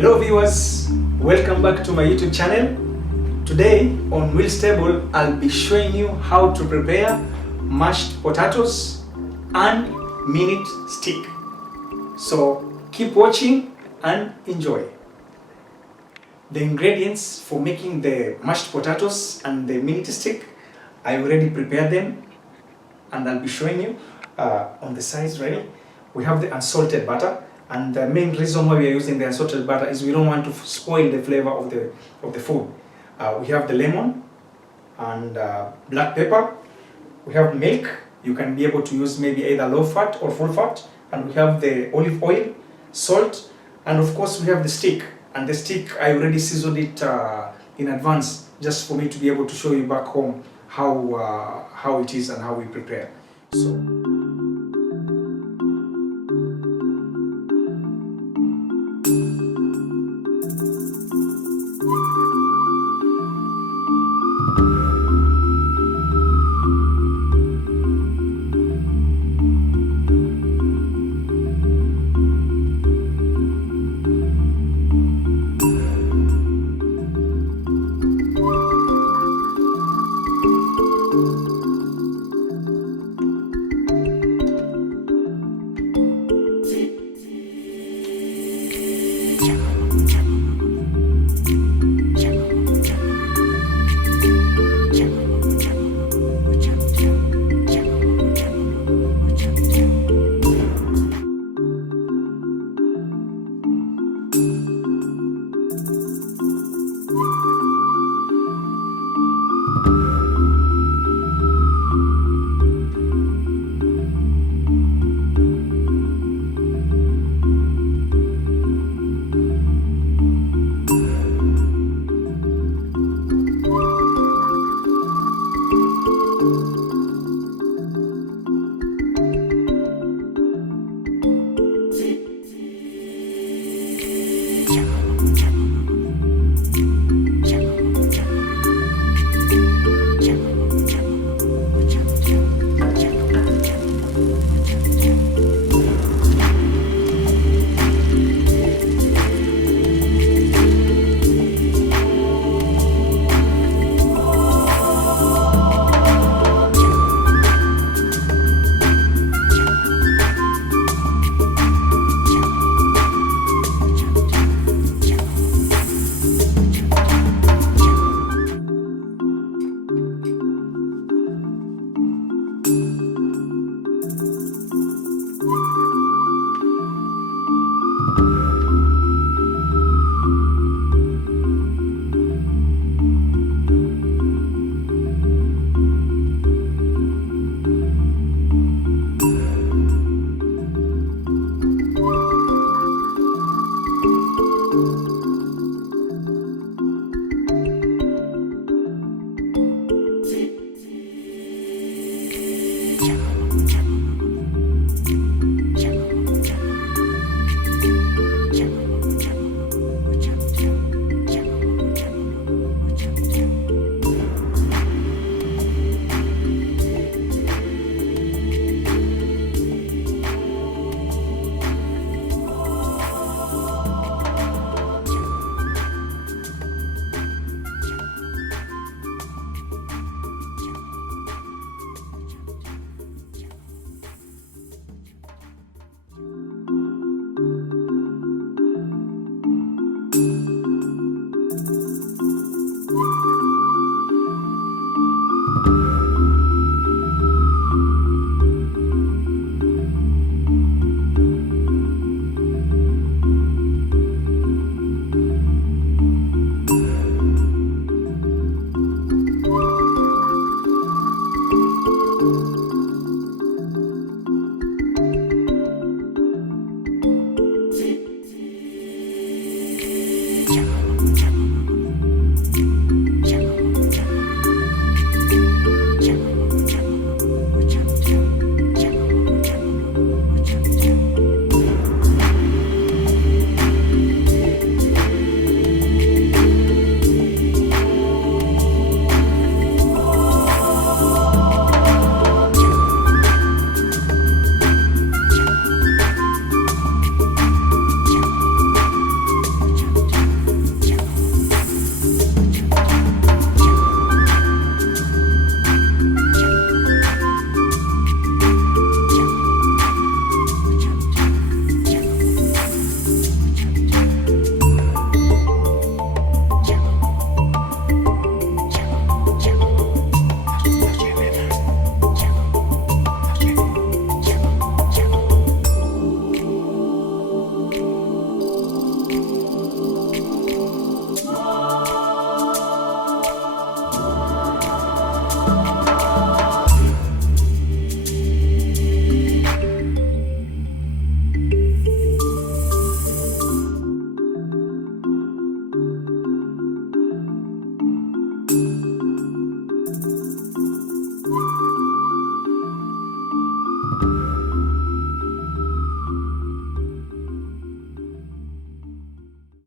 Hello viewers, welcome back to my YouTube channel. Today on Will's Table, I'll be showing you how to prepare mashed potatoes and minute steak. So keep watching and enjoy. The ingredients for making the mashed potatoes and the minute steak, I already prepared them and I'll be showing you on the sides. Ready? We have the unsalted butter. And the main reason why we are using the unsalted butter is we don't want to spoil the flavor of the food. We have the lemon and black pepper. We have milk. You can be able to use maybe either low fat or full fat. And we have the olive oil, salt, and of course we have the steak. And the steak, I already seasoned it in advance just for me to be able to show you back home how it is and how we prepare. So